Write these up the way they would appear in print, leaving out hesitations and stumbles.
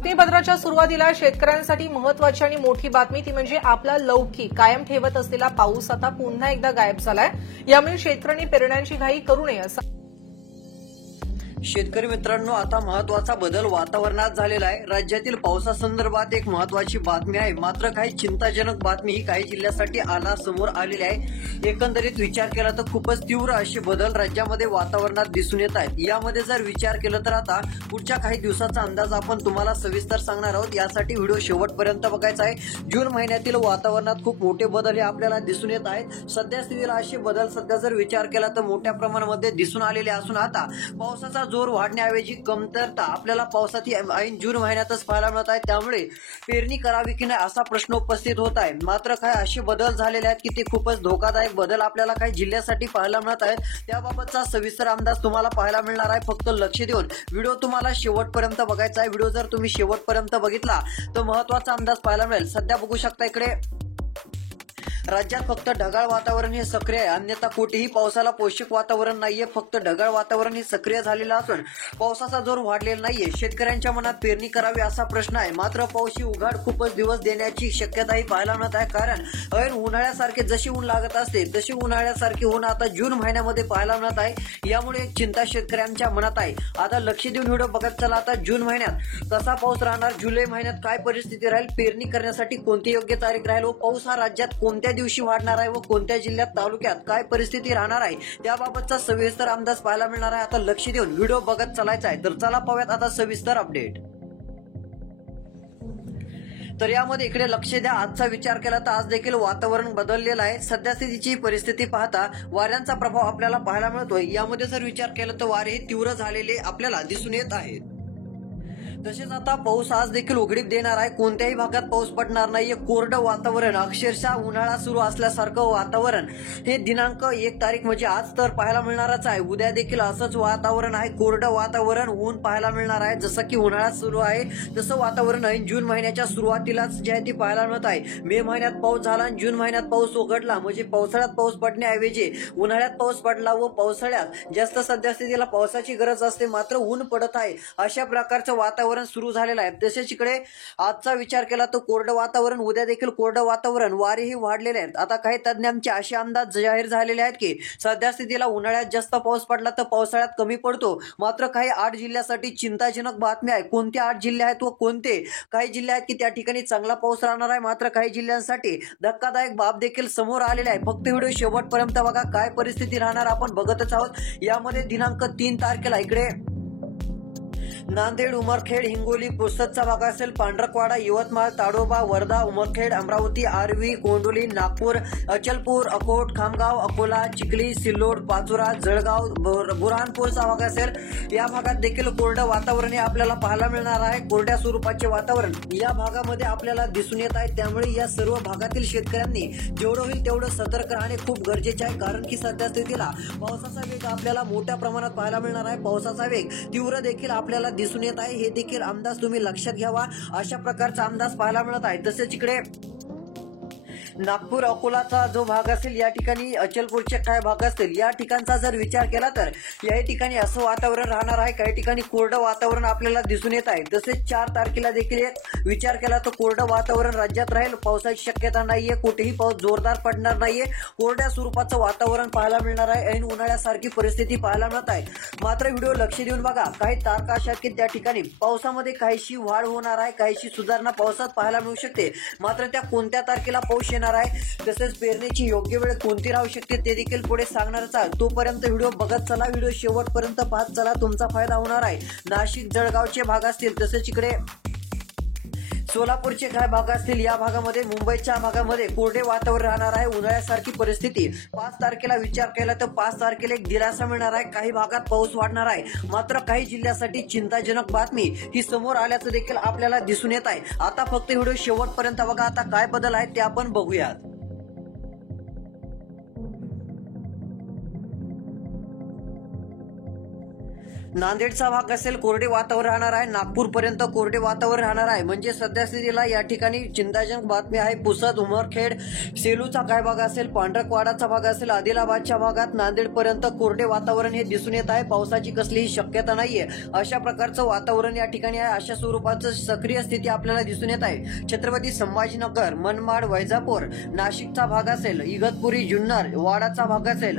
बातमीपत्राच्या सुरुवातीला शेतकऱ्यांसाठी महत्वाची आणि मोठी बातमी ती म्हणजे आपला लौकिक कायम ठेवत असलेला पाऊस आता पुन्हा एकदा गायब झालाय। यामुळे शेतकऱ्यांनी पेरण्यांची घाई करू नये असं शेतकरी मित्रांनो, आता महत्वाचा बदल वातावरणात झालेला आहे। राज्यातील पावसासंदर्भात एक महत्वाची बातमी आहे, मात्र काही चिंताजनक बातमी ही काही जिल्ह्यासाठी समोर आलेली आहे। एकंदरीत विचार केला तर खूपच तीव्र असे बदल राज्यामध्ये वातावरणात दिसून येत आहेत। यामध्ये जर विचार केला तर आता पुढच्या काही दिवसाचा अंदाज आपण तुम्हाला सविस्तर सांगणार आहोत। यासाठी व्हिडिओ शेवटपर्यंत बघायचा आहे। जून महिन्यातील वातावरणात खूप मोठे बदल हे आपल्याला दिसून येत आहेत। सध्या स्थितीला असे बदल सध्या जर विचार केला तर मोठ्या प्रमाणामध्ये दिसून आलेले असून आता पावसाचा जोर वाढण्याऐवजी कमतरता आपल्याला पावसाची ऐन जून महिन्यातच पाहायला मिळत आहे। त्यामुळे पेरणी करावी की नाही असा प्रश्न उपस्थित होत आहे। मात्र काय असे बदल झालेले आहेत की ते खूपच धोकादायक बदल आपल्याला काही जिल्ह्यासाठी पाहायला मिळत आहेत। त्याबाबतचा सविस्तर अंदाज तुम्हाला पाहायला मिळणार आहे। फक्त लक्ष देऊन व्हिडिओ तुम्हाला शेवटपर्यंत बघायचा आहे। व्हिडिओ जर तुम्ही शेवटपर्यंत बघितला तर महत्वाचा अंदाज पाहायला मिळेल। सध्या बघू शकता इकडे राज्यात फक्त ढगाळ वातावरण हे सक्रिय आहे, अन्यथा कुठेही पावसाला पोषक वातावरण नाहीये। फक्त ढगाळ वातावरण हे सक्रिय झालेलं असून पावसाचा जोर वाढलेला नाहीये। शेतकऱ्यांच्या मनात पेरणी करावी असा प्रश्न आहे, मात्र पावशी उघाड खूपच दिवस देण्याची शक्यताही पाहायला मिळत आहे। कारण ऐन उन्हाळ्यासारखे जशी ऊन लागत असते तशी उन्हाळ्यासारखी ऊन आता जून महिन्यामध्ये पाहायला मिळत आहे। यामुळे एक चिंता शेतकऱ्यांच्या मनात आहे। आता लक्ष देऊन व्हिडिओ बघत चला। आता जून महिन्यात कसा पाऊस राहणार, जुलै महिन्यात काय परिस्थिती राहील, पेरणी करण्यासाठी कोणती योग्य तारीख राहील व पाऊस हा राज्यात कोणत्या दिवशी वाढणार आहे व कोणत्या जिल्ह्यात तालुक्यात काय परिस्थिती राहणार आहे त्याबाबतचा सविस्तर अंदाज पाहायला मिळणार आहे। आता लक्ष देऊन व्हिडिओ बघत चालायचा आहे। तर चला पाहूयात आता सविस्तर अपडेट। तर यामध्ये इकडे लक्ष द्या। आजचा विचार केला तर आज देखील वातावरण बदललेलं आहे। सध्या स्थितीची परिस्थिती पाहता वाऱ्यांचा प्रभाव आपल्याला पाहायला मिळतोय। यामध्ये जर विचार केला तर वारे तीव्र झालेले आपल्याला दिसून येत आहेत। तसेच आता पाऊस आज देखील उघडीप देणार आहे। कोणत्याही भागात पाऊस पडणार नाहीये। कोरडं वातावरण, अक्षरशः उन्हाळा सुरू असल्यासारखं वातावरण हे दिनांक 1 तारीख म्हणजे आज तर पाहायला मिळणारच आहे। उद्या देखील असंच वातावरण आहे, कोरडं वातावरण, ऊन पाहायला मिळणार आहे। जसं की उन्हाळा सुरू आहे तसं वातावरण आहे। जून महिन्याच्या सुरुवातीलाच जे आहे ती पाहायला मिळत आहे। मे महिन्यात पाऊस झाला आणि जून महिन्यात पाऊस उघडला, म्हणजे पावसाळ्यात पाऊस पडण्याऐवजी उन्हाळ्यात पाऊस पडला व पावसाळ्यात जास्त सध्या स्थितीला पावसाची गरज असते, मात्र ऊन पडत आहे। अशा प्रकारचं वातावरण सुरू झालेलं आहे। तसेच इकडे आजचा विचार केला तर कोरडं वातावरण, उद्या देखील कोरडं वातावरण, वारेही वाढलेले आहेत। आता काही तज्ञांचे असे अंदाज जाहीर झालेले आहेत की सध्या स्थितीला उन्हाळ्यात जास्त पाऊस पडला तर पावसाळ्यात कमी पडतो। मात्र काही 8 जिल्ह्यासाठी चिंताजनक बातमी आहे। कोणते 8 जिल्हे आहेत व कोणते? काही जिल्हे आहेत की त्या ठिकाणी चांगला पाऊस राहणार आहे, मात्र काही जिल्ह्यांसाठी धक्कादायक बाब देखील समोर आलेले आहे। फक्त व्हिडिओ शेवटपर्यंत बघा, काय परिस्थिती राहणार आपण बघतच आहोत। यामध्ये दिनांक 3 तारखेला इकडे नांदेड, उमरखेड, हिंगोली, पुसदचा भाग असेल, पांढरकवाडा, यवतमाळ, ताडोबा, वर्धा, उमरखेड, अमरावती, आर्वी, कोंडोली, नागपूर, अचलपूर, अकोट, खामगाव, अकोला, चिखली, सिल्लोड, पाचोरा, जळगाव, बुरहानपूरचा भाग असेल, या भागात देखील कोरडं वातावरण हे आपल्याला पाहायला मिळणार आहे। कोरड्या स्वरूपाचे वातावरण या भागामध्ये आपल्याला दिसून येत आहे। त्यामुळे या सर्व भागातील शेतकऱ्यांनी जेवढं होईल तेवढं सतर्क राहणे खूप गरजेचे आहे। कारण की सध्या स्थितीला पावसाचा वेग आपल्याला मोठ्या प्रमाणात पाहायला मिळणार आहे। पावसाचा वेग तीव्र देखील आपल्याला दिसून येत आहे। हे देखील अंदाज तुम्ही लक्षात घ्यावा। अशा प्रकारचा अंदाज पाहायला मिळत आहे। तसेच इकडे नागपूर, अकोलाचा जो भाग असेल, या ठिकाणी अचलपूरचे काय भाग असतील, या ठिकाणचा जर विचार केला तर या ठिकाणी असं वातावरण राहणार आहे। काही ठिकाणी कोरडं वातावरण आपल्याला दिसून येत आहे। तसेच 4 तारखेला देखील एक विचार केला तर कोरडं वातावरण राज्यात राहील। पावसाची शक्यता नाहीये, कुठेही पाऊस जोरदार पडणार नाहीये। कोरड्या स्वरूपाचं वातावरण पाहायला मिळणार आहे। ऐन उन्हाळ्यासारखी परिस्थिती पाहायला मिळत आहे। मात्र व्हिडिओ लक्ष देऊन बघा, काही तारखा अशा की त्या ठिकाणी पावसामध्ये काहीशी वाढ होणार आहे, काहीशी सुधारणा पावसात पाहायला मिळू शकते। मात्र त्या कोणत्या तारखेला पाऊस येणार आहे, तसेच पेरणीची योग्य वेळ कोणती राहू शकते ते देखील पुढे सांगणारच आहे। तोपर्यंत व्हिडिओ बघत चला, व्हिडिओ शेवटपर्यंत पाहत चला, तुमचा फायदा होणार आहे। नाशिक, जळगावचे भाग असतील, तसेच इकडे सोलापूरचे काय भाग असतील, या भागामध्ये, मुंबईच्या भागामध्ये कोरडे वातावरण राहणार आहे। उन्हाळ्यासारखी परिस्थिती 5 तारखेला विचार केला तर 5 तारखेला एक दिलासा मिळणार आहे। काही भागात पाऊस वाढणार आहे। मात्र काही जिल्ह्यासाठी चिंताजनक बातमी ही समोर आल्याचं देखील आपल्याला दिसून येत आहे। आता फक्त व्हिडिओ शेवटपर्यंत बघा। आता काय बदल आहेत ते आपण बघूयात। नांदेडचा भाग असेल कोरडे वातावरण राहणार आहे, नागपूरपर्यंत कोरडे वातावरण राहणार आहे. म्हणजे सध्या स्थितीला या ठिकाणी चिंताजनक बातमी आहे. पुसद, उमरखेड, सेलूचा काय भाग असेल, पांढरकवाडाचा भाग असेल, आदिलाबादच्या भागात नांदेडपर्यंत कोरडे वातावरण हे दिसून येत आहे. पावसाची कसलीही शक्यता नाहीये. अशा प्रकारचं वातावरण या ठिकाणी आहे. अशा स्वरूपाचं सक्रिय स्थिती आपल्याला दिसून येत आहे. छत्रपती संभाजीनगर, मनमाड, वैजापूर, नाशिकचा भाग असेल, इगतपुरी, जुन्नर, वाडाचा भाग असेल,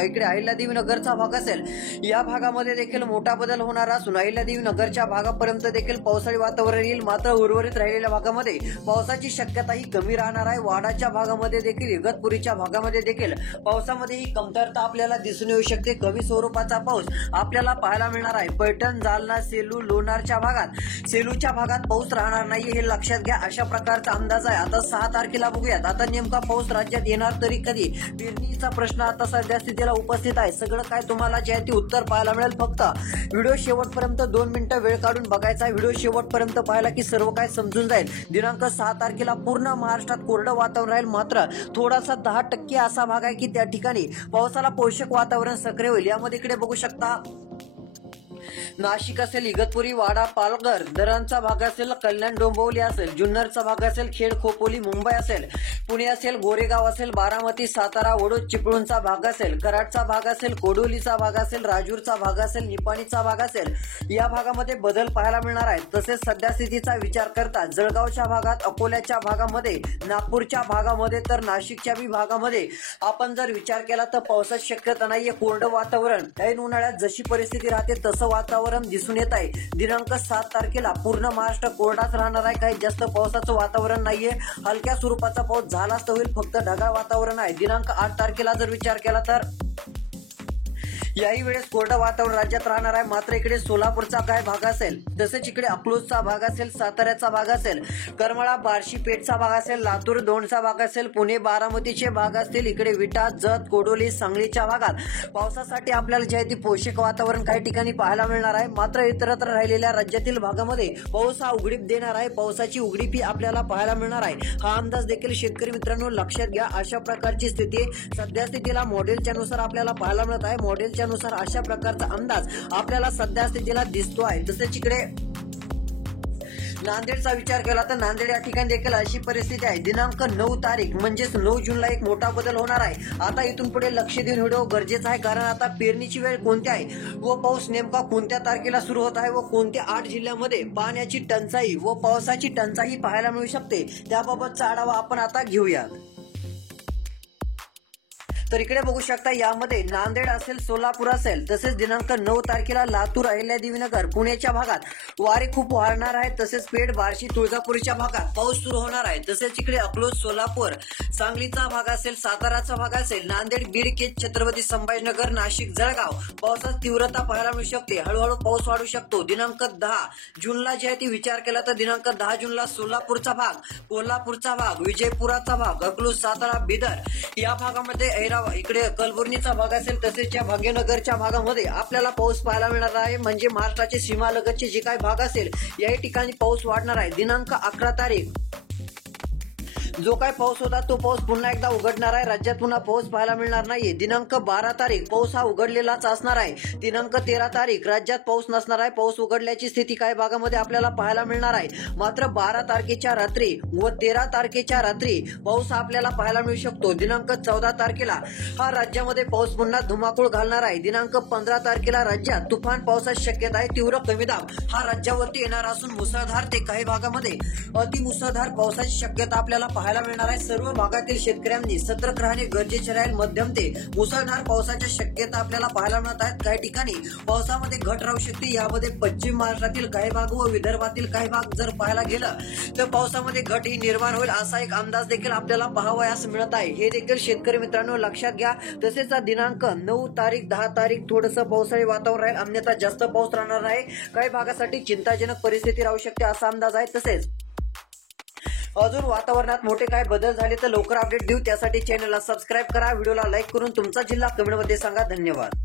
इकडे अहिल्यादेवी नगरचा भाग असेल, या भागामध्ये देखील मोठा बदल होणार असून अहिल्यादेवी नगरच्या भागापर्यंत देखील पावसाळी वातावरण येईल. मात्र उर्वरित राहिलेल्या भागामध्ये पावसाची शक्यता ही कमी राहणार आहे. वाडाच्या भागामध्ये देखील, इगतपुरीच्या भागामध्ये देखील पावसामध्ये ही कमतरता आपल्याला दिसून येऊ शकते. कमी स्वरूपाचा पाऊस आपल्याला पाहायला मिळणार आहे. पैठण, जालना, सेलू, लोणारच्या भागात, सेलूच्या भागात पाऊस राहणार नाही हे लक्षात घ्या. अशा प्रकारचा अंदाज आहे. आता 6 तारखेला बघूयात आता नेमका पाऊस राज्यात येणार तरी कधी. पेरणीचा प्रश्न आता सध्या स्थितीला उपस्थित आहे. सगळं काय तुम्हाला जे आहे ते उत्तर पाहायला मिळेल. फक्त व्हिडिओ शेवटपर्यंत 2 मिनिटं वेळ काढून बघायचा आहे. व्हिडिओ शेवटपर्यंत पाहिला की सर्व काय समजून जाईल. दिनांक 6 तारखेला पूर्ण महाराष्ट्रात कोरडं वातावरण राहील. मात्र थोडासा 10% असा भाग आहे की त्या ठिकाणी पावसाला पोषक वातावरण सक्रिय होईल. यामध्ये इकडे बघू शकता नाशिक असेल, इगतपुरी, वाडा, पालघर, धरणचा भाग असेल, कल्याण, डोंबिवली असेल, जुन्नरचा भाग असेल, खेड, खोपोली, मुंबई असेल, पुणे असेल, गोरेगाव असेल, बारामती, सातारा, वडोद, चिपळूणचा भाग असेल, कराडचा भाग असेल, कोडोलीचा भाग असेल, राजूरचा भाग असेल, निपाणीचा भाग असेल, या भागामध्ये बदल पाहायला मिळणार आहे. तसेच सध्या स्थितीचा विचार करता जळगावच्या भागात, अकोल्याच्या भागामध्ये, नागपूरच्या भागामध्ये तर नाशिकच्या भागामध्ये आपण जर विचार केला तर पावसाची शक्यता नाहीये. कोरडं वातावरण, ऐन उन्हाळ्यात जशी परिस्थिती राहते तसं वातावरण दिसून येत आहे. दिनांक 7 तारखेला पूर्ण महाराष्ट्र कोरडाच राहणार आहे. काही जास्त पावसाचं वातावरण नाहीये. हलक्या स्वरूपाचा पाऊस झालाच तर होईल, फक्त ढगाळ वातावरण आहे. दिनांक 8 तारखेला जर विचार केला तर याही वेळेस कोरडं वातावरण राज्यात राहणार आहे. मात्र इकडे सोलापूरचा काय भाग असेल, तसेच इकडे अकलूजचा भाग असेल, साताऱ्याचा भाग असेल, करमाळा, बार्शी, पेठचा भाग असेल, लातूर, दोंडचा भाग असेल, पुणे, बारामतीचे भाग असतील, इकडे विटा, जत, कोडोली, सांगलीच्या भागात पावसासाठी आपल्याला जे आहे ते पोषक वातावरण काही ठिकाणी पाहायला मिळणार आहे. मात्र इतरत्र राहिलेल्या राज्यातील भागामध्ये पाऊस हा उघडीप देणार आहे. पावसाची उघडीप ही आपल्याला पाहायला मिळणार आहे. हा अंदाज देखील शेतकरी मित्रांनो लक्षात घ्या. अशा प्रकारची स्थिती सध्या स्थितीला मॉडेलच्या नुसार आपल्याला पाहायला मिळत आहे. मॉडेलच्या नुसार अशा प्रकारचा अंदाज आपल्याला सध्या स्थितीला दिसतो आहे. तसेच इकडे नांदेडचा विचार केला तर नांदेड या ठिकाणी देखील अशी परिस्थिती आहे. दिनांक 9 तारीख म्हणजेच 9 जूनला एक मोठा बदल होणार आहे. आता इथून पुढे लक्ष देऊन व्हिडिओ गरजेचा आहे, कारण आता पेरणीची वेळ कोणती आहे व पाऊस नेमका कोणत्या तारखेला सुरू होत आहे व कोणत्या 8 जिल्ह्यामध्ये पाण्याची टंचाई व पावसाची टंचाई पाहायला मिळू शकते, त्याबाबतचा आढावा आपण आता घेऊयात. तर इकडे बघू शकता यामध्ये नांदेड असेल, सोलापूर असेल, तसेच दिनांक 9 तारखेला लातूर, अहिल्यादेवीनगर, पुण्याच्या भागात वारे खूप वाढणार आहे. तसेच पेठ, बार्शी, तुळजापूरच्या भागात पाऊस सुरू होणार आहे. तसेच इकडे अकलूज, सोलापूर, सांगलीचा भाग असेल, साताराचा भाग असेल, नांदेड, बीड, केज, छत्रपती संभाजीनगर, नाशिक, जळगाव पावसाची तीव्रता पाहायला मिळू शकते. हळूहळू पाऊस वाढू शकतो. दिनांक 10 जूनला जे आहे ती विचार केला तर दिनांक 10 जूनला सोलापूरचा भाग, कोल्हापूरचा भाग, विजयपुराचा भाग, अकलूज, सातारा, बिदर या भागामध्ये, इकडे कलबुर्गीचा भाग असेल, तसेच या भाग्यनगरच्या भागामध्ये आपल्याला पाऊस पाहायला मिळणार आहे. म्हणजे महाराष्ट्राचे सीमालगतचे जे काही भाग असेल याही ठिकाणी पाऊस वाढणार आहे. दिनांक 11 तारीख जो काय पाऊस होता तो पाऊस पुन्हा एकदा उघडणार आहे. राज्यात पुन्हा पाऊस पाहायला मिळणार नाहीये. दिनांक 12 तारीख पाऊस हा उघडलेलाच असणार आहे. दिनांक 13 तारीख राज्यात पाऊस नसणार आहे. पाऊस उघडल्याची स्थिती काही भागामध्ये आपल्याला पाहायला मिळणार आहे. मात्र 12 तारखेच्या रात्री व 13 तारखेच्या रात्री पाऊस आपल्याला पाहायला मिळू शकतो. दिनांक 14 तारखेला हा राज्यामध्ये पाऊस पुन्हा धुमाकूळ घालणार आहे. दिनांक 15 तारखेला राज्यात तुफान पावसाची शक्यता आहे. तीव्र कमी दाब हा राज्यावरती येणार असून मुसळधार ते काही भागामध्ये अतिमुसळधार पावसाची शक्यता आपल्याला पाहायला मिळणार आहे. सर्व भागातील शेतकऱ्यांनी सतर्क राहणे गरजेचे राहील. मध्यम ते मुसळधार पावसाच्या शक्यता आपल्याला पाहायला मिळत आहेत. काही ठिकाणी पावसामध्ये घट राहू शकते. यामध्ये पश्चिम महाराष्ट्रातील काही भाग व विदर्भातील काही भाग जर पाहायला गेलं तर पावसामध्ये घट ही निर्माण होईल असा एक अंदाज देखील आपल्याला पाहावयास मिळत आहे. हे देखील शेतकरी मित्रांनो लक्षात घ्या. तसेच दिनांक 9 तारीख 10 तारीख थोडंसं पावसाळी वातावरण राहील, अन्यथा जास्त पाऊस राहणार आहे. काही भागासाठी चिंताजनक परिस्थिती राहू शकते असा अंदाज आहे. तसेच अजून वातावरणात मोठे काय बदल झाले तर लवकर अपडेट देऊ. त्यासाठी चॅनलला सबस्क्राईब करा, व्हिडिओला लाईक करून तुमचा जिल्हा कमेंटमध्ये सांगा. धन्यवाद.